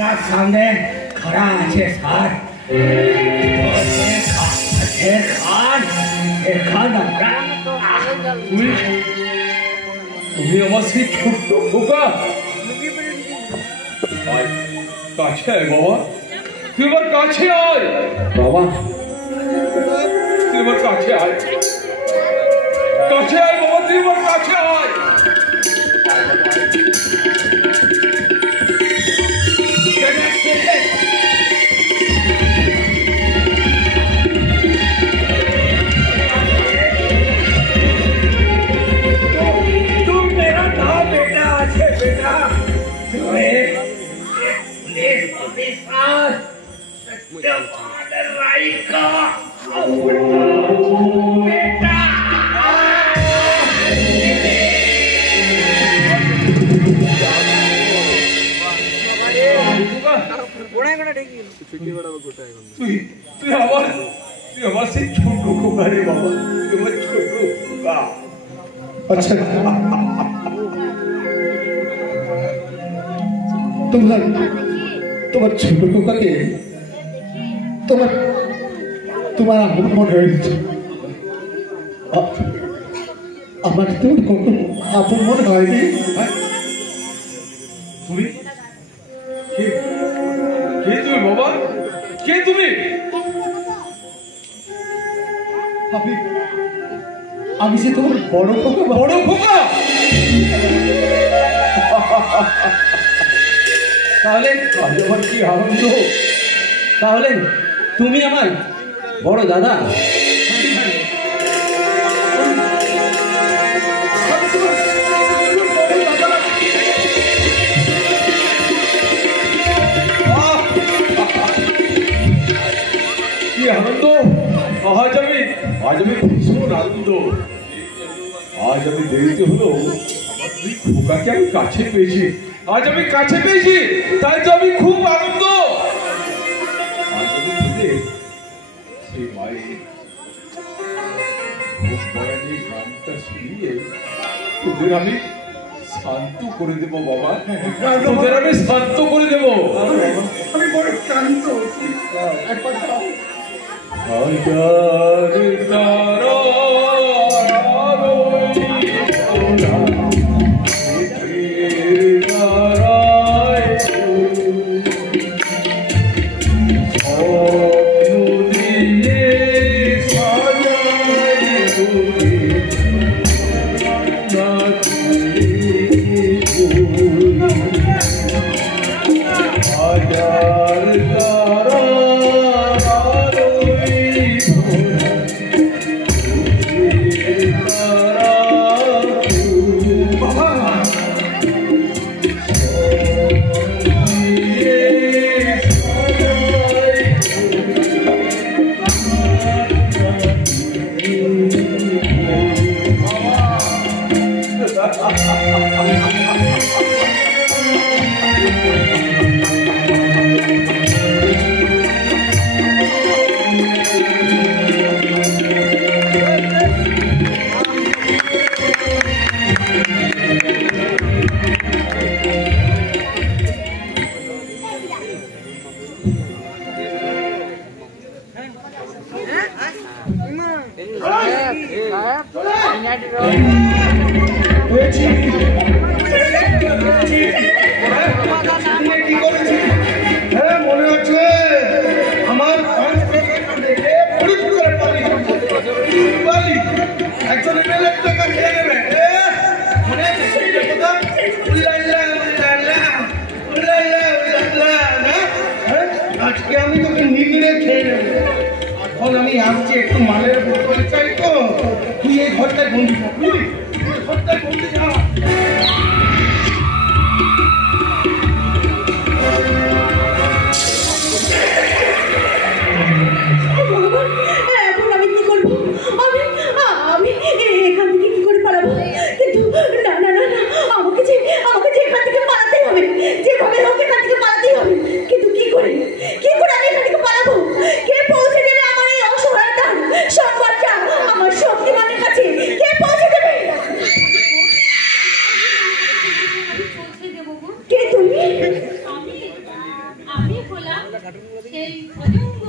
আপনার সামনে খড়া আছে স্যার। তুমি আমার সেই ছোট্ট খোকা কাছে আয় বাবা, তুই আমার কাছে আয় বাবা, তুই আমার কাছে আয়, কাছে আয় বাবা, তুই আমার কাছে আয়। अच्छा তোমার ছোট খোকাকে তোমার আপন হয়েছে, আমার তো কখনো আপন মনে হয়নি। তুমি কে তুমি বাবা, কে তুমি? আমি যে তোমার বড় খোকা। বড় খোকা? তাহলে আমার কি আনন্দ। তাহলে তুমি আমার বড় দাদা? কি আনন্দ! আজ আমি ভীষণ আনন্দ। আজ আমি দেরিতে হলো আমার দুই খোকাকে আমি কাছে পেয়েছি, আজ আমি কাছে পেয়েছি, তাই তো আমি খুব আনন্দ। আজ আমি তোদের সেই মায়ের খুব বয়ানি গানটা শুনিয়ে তোদের আমি শান্ত করে দেব বাবা, তোদের আমি শান্ত করে দেব। আমি বড় ক্লান্ত। একবার একটু মালের বোতল চাই তো, তুই এই ঘরটায় বন্দি থাকবি, ঘরটায় বন্দি যা। সংবাদটা আমার শক্তিমানের কাছে কে পৌঁছে দেবে? আমি হলাম সেই অজস্র